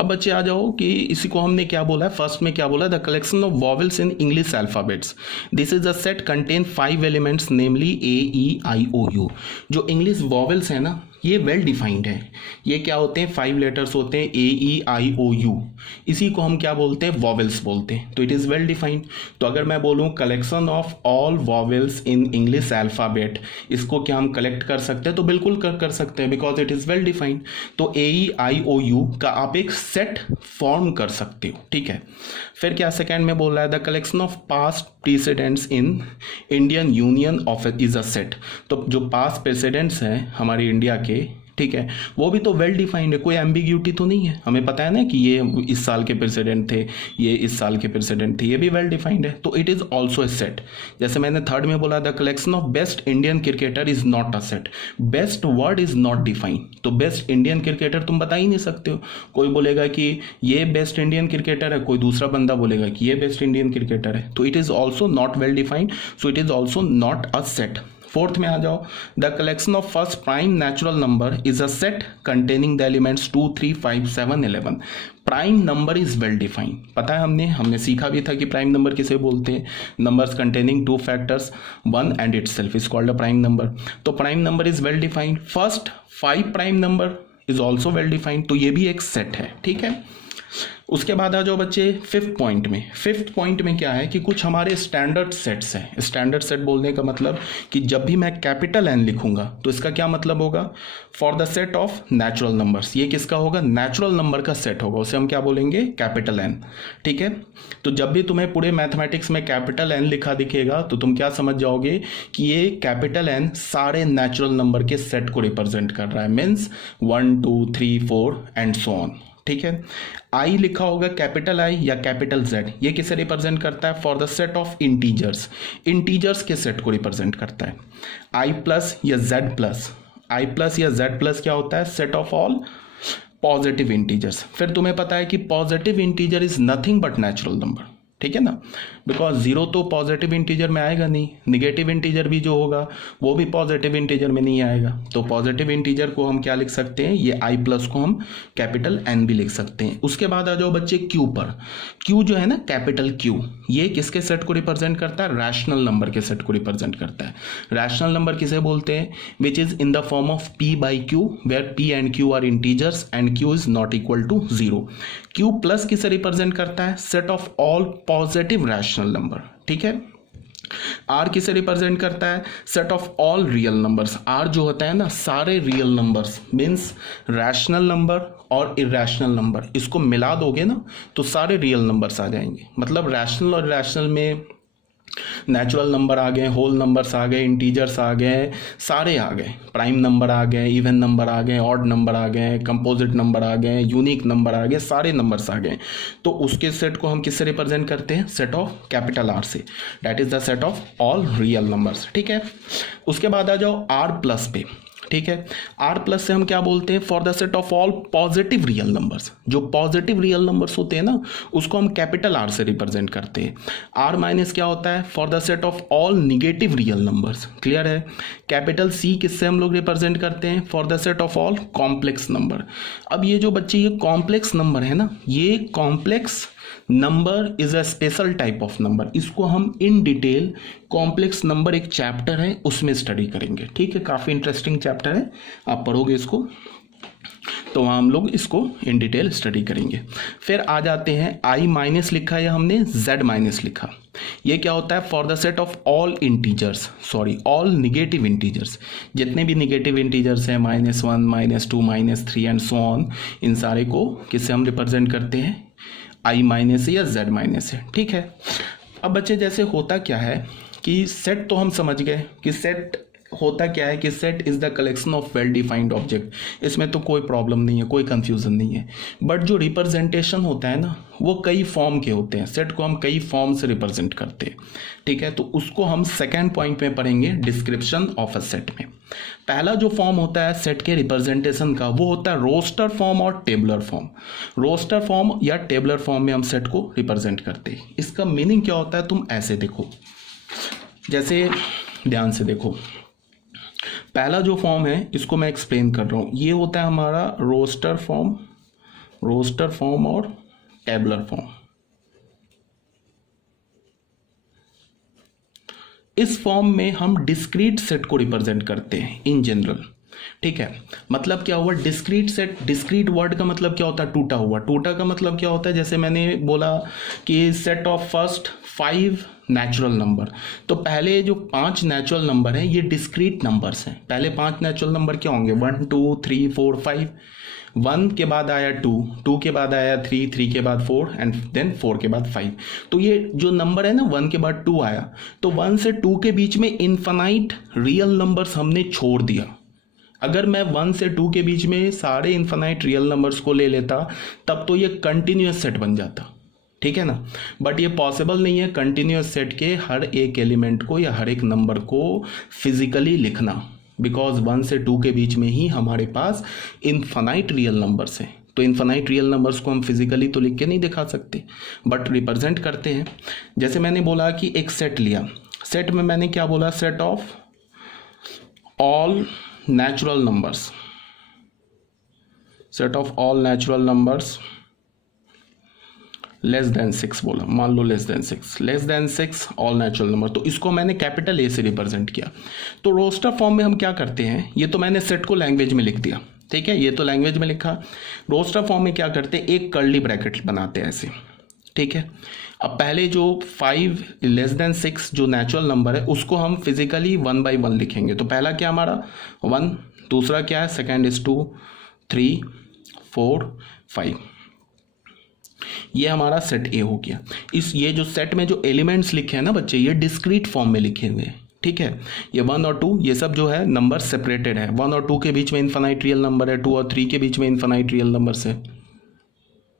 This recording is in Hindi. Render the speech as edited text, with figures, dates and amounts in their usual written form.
अब बच्चे आ जाओ कि इसी को हमने क्या बोला है, फर्स्ट में क्या बोला है, the collection of vowels in English alphabets, this is a set contain 5 elements namely AEIOU। जो इंग्लिश वॉवेल्स है ना ये वेल डिफाइंड है, ये क्या होते हैं 5 लेटर्स होते हैं AEIOU, इसी को हम क्या बोलते हैं वॉवेल्स बोलते हैं, तो इट इज़ वेल डिफाइंड। तो अगर मैं बोलूँ collection of all vowels in English alphabet, इसको क्या हम कलेक्ट कर सकते हैं, तो बिल्कुल कर सकते हैं because it is well defined. तो AEIOU का आप एक सेट फॉर्म कर सकते हो, ठीक है। फिर क्या सेकेंड में बोल रहा है, the collection of past presidents in Indian union of is a set, तो जो पास्ट प्रेसिडेंट्स हैं हमारे इंडिया के, ठीक है, वो भी तो वेल डिफाइंड है, कोई एम्बिग्यूटी तो नहीं है, हमें पता है ना कि ये इस साल के प्रेसिडेंट थे, ये इस साल के प्रेसिडेंट थे, ये भी वेल डिफाइंड है, तो it is also a set. जैसे मैंने थर्ड में बोला the collection of best Indian cricketer is not a set, best word is not defined, तो बेस्ट इंडियन क्रिकेटर तुम बता ही नहीं सकते हो, कोई बोलेगा कि ये बेस्ट इंडियन क्रिकेटर है, कोई दूसरा बंदा बोलेगा कि ये बेस्ट इंडियन क्रिकेटर है, तो it is also not well defined, so it is also not a set. Fourth में आ जाओ, the collection of first prime natural number is a set containing the elements 2, 3, 5, 7, 11। Prime number is well defined, पता है हमने सीखा भी था कि प्राइम नंबर किसे बोलते हैं, numbers containing 2 factors 1 and itself is called a prime number, तो prime number is well defined. First 5 prime number is also well defined, तो ये भी एक सेट है, ठीक है। उसके बाद आ जाओ बच्चे फिफ्थ पॉइंट में। फिफ्थ पॉइंट में क्या है कि कुछ हमारे स्टैंडर्ड सेट्स हैं। स्टैंडर्ड सेट बोलने का मतलब कि जब भी मैं कैपिटल एन लिखूंगा तो इसका क्या मतलब होगा, for the set of natural numbers, ये किसका होगा, नेचुरल नंबर का सेट होगा, उसे हम क्या बोलेंगे, कैपिटल एन, ठीक है। तो जब भी तुम्हें पूरे मैथमेटिक्स में कैपिटल एन लिखा दिखेगा तो तुम क्या समझ जाओगे कि ये कैपिटल एन सारे नेचुरल नंबर के सेट को रिप्रेजेंट कर रहा है, मीन्स 1, 2, 3, 4 एंड सो ऑन, ठीक है। आई लिखा होगा कैपिटल आई या कैपिटल जेड, ये किसे रिप्रेजेंट करता है, for the set of integers, integers के सेट को रिप्रेजेंट करता है। आई प्लस या जेड प्लस, आई प्लस या जेड प्लस क्या होता है, set of all positive integers. फिर तुम्हें पता है कि positive integer is nothing but natural number, ठीक है ना, बिकॉज जीरो तो पॉजिटिव इंटीजर में आएगा नहीं, निगेटिव इंटीजर भी जो होगा वो भी पॉजिटिव इंटीजर में नहीं आएगा, तो पॉजिटिव इंटीजर को हम क्या लिख सकते हैं, ये आई प्लस को हम कैपिटल एन भी लिख सकते हैं। उसके बाद आ जाओ बच्चे क्यू पर। क्यू जो है ना, कैपिटल क्यू, ये किसके सेट को रिप्रेजेंट करता है, रैशनल नंबर के सेट को रिप्रेजेंट करता है। रैशनल नंबर किसे बोलते हैं, which is in the form of p by q, where p and q are integers and q is not equal to 0। q plus किसे रिप्रेजेंट करता है, set of all positive rational number, ठीक है। आर किसे रिप्रेजेंट करता है, set of all real numbers, R जो होता है ना सारे real numbers, means rational number और इरेशनल नंबर, इसको मिला दोगे ना तो सारे रियल नंबर्स आ जाएंगे, मतलब रैशनल और इरेशनल में नेचुरल नंबर आ गए, होल नंबर्स आ गए, इंटीजर्स आ गए, सारे आ गए, प्राइम नंबर आ गए, इवन नंबर आ गए, ऑड नंबर आ गए, कंपोजिट नंबर आ गए, यूनिक नंबर आ गए, सारे नंबर्स आ गए, तो उसके सेट को हम किससे रिप्रेजेंट करते हैं, सेट ऑफ कैपिटल आर से, that is the set of all real numbers, ठीक है। उसके बाद आ जाओ आर प्लस पे, ठीक है। आर प्लस से हम क्या बोलते हैं, for the set of all positive real numbers, जो पॉजिटिव रियल नंबर्स होते हैं ना उसको हम कैपिटल आर से रिप्रेजेंट करते हैं। आर माइनस क्या होता है, for the set of all negative real numbers, clear है। कैपिटल सी किससे हम लोग रिप्रेजेंट करते हैं, for the set of all complex number. अब ये जो बच्चे ये कॉम्प्लेक्स नंबर है ना, ये complex number is a special type of number, इसको हम इन डिटेल कॉम्प्लेक्स नंबर एक चैप्टर है उसमें स्टडी करेंगे, ठीक है। काफ़ी इंटरेस्टिंग चैप्टर है, आप पढ़ोगे इसको तो वहाँ हम लोग इसको इन डिटेल स्टडी करेंगे। फिर आ जाते हैं आई माइनस लिखा है हमने, जेड माइनस लिखा, ये क्या होता है, for the set of all integers, sorry all negative integers, जितने भी निगेटिव इंटीजर्स हैं -1, -2, -3 एंड सो ऑन, इन सारे को किससे हम रिप्रेजेंट करते हैं, आई माइनस या जेड माइनस है, ठीक है। अब बच्चे जैसे होता क्या है कि सेट तो हम समझ गए कि सेट होता क्या है कि set is the collection of well defined object, इसमें तो कोई प्रॉब्लम नहीं है, कोई कंफ्यूजन नहीं है। बट जो रिप्रेजेंटेशन होता है ना वो कई फॉर्म के होते हैं, सेट को हम कई फॉर्म से रिप्रेजेंट करते हैं, ठीक है। तो उसको हम सेकेंड पॉइंट में पढ़ेंगे, डिस्क्रिप्शन ऑफ अ सेट में। पहला जो फॉर्म होता है सेट के रिप्रेजेंटेशन का वो होता है रोस्टर फॉर्म और टेबलर फॉर्म। रोस्टर फॉर्म या टेबलर फॉर्म में हम सेट को रिप्रेजेंट करते हैं। इसका मीनिंग क्या होता है, तुम ऐसे देखो, जैसे ध्यान से देखो, पहला जो फॉर्म है इसको मैं एक्सप्लेन कर रहा हूँ, ये होता है हमारा रोस्टर फॉर्म रोस्टर फॉर्म और टेबलर फॉर्म। इस फॉर्म में हम डिस्क्रीट सेट को रिप्रेजेंट करते हैं इन जनरल, ठीक है। मतलब क्या हुआ, डिस्क्रीट सेट, डिस्क्रीट वर्ड का मतलब क्या होता है, टूटा हुआ। टूटा का मतलब क्या होता है, जैसे मैंने बोला कि set of first 5 natural number, तो पहले जो 5 नेचुरल नंबर हैं ये डिस्क्रीट नंबर्स हैं। पहले 5 नेचुरल नंबर क्या होंगे, 1 2 3 4 5। 1 के बाद आया 2, 2 के बाद आया 3, 3 के बाद 4 एंड देन 4 के बाद 5। तो ये जो नंबर है ना, 1 के बाद 2 आया, तो 1 से 2 के बीच में इन्फानाइट रियल नंबर्स हमने छोड़ दिया। अगर मैं 1 से 2 के बीच में सारे इन्फानाइट रियल नंबर्स को ले लेता तब तो ये कंटिन्यूस सेट बन जाता, ठीक है ना। बट ये पॉसिबल नहीं है कंटिन्यूस सेट के हर एक एलिमेंट को या हर एक नंबर को फिजिकली लिखना, बिकॉज 1 से 2 के बीच में ही हमारे पास इन्फानाइट रियल नंबर्स हैं। तो इन्फानाइट रियल नंबर्स को हम फिजिकली तो लिख के नहीं दिखा सकते, बट रिप्रेजेंट करते हैं। जैसे मैंने बोला कि एक सेट लिया, सेट में मैंने क्या बोला, set of all natural numbers, set of all natural numbers less than 6 बोला, मान लो less than 6 all natural number, तो इसको मैंने कैपिटल ए से रिप्रेजेंट किया। तो रोस्टर फॉर्म में हम क्या करते हैं, ये तो मैंने सेट को लैंग्वेज में लिख दिया, ठीक है, ये तो लैंग्वेज में लिखा। रोस्टर फॉर्म में क्या करते हैं, एक कर्ली ब्रैकेट बनाते हैं ऐसे, ठीक है। अब पहले जो 5 लेस देन 6 जो नेचुरल नंबर है उसको हम फिजिकली 1 by 1 लिखेंगे। तो पहला क्या हमारा 1, दूसरा क्या है, सेकेंड इज 2, 3, 4, 5। ये हमारा सेट ए हो गया। ये जो सेट में जो एलिमेंट्स लिखे हैं ना बच्चे, ये डिस्क्रीट फॉर्म में लिखे हुए हैं, ठीक है। ये 1 और 2 ये सब जो है नंबर सेपरेटेड है। 1 और 2 के बीच में इन्फानाइट रियल नंबर है, 2 और 3 के बीच में इन्फानाइट रियल नंबर्स है।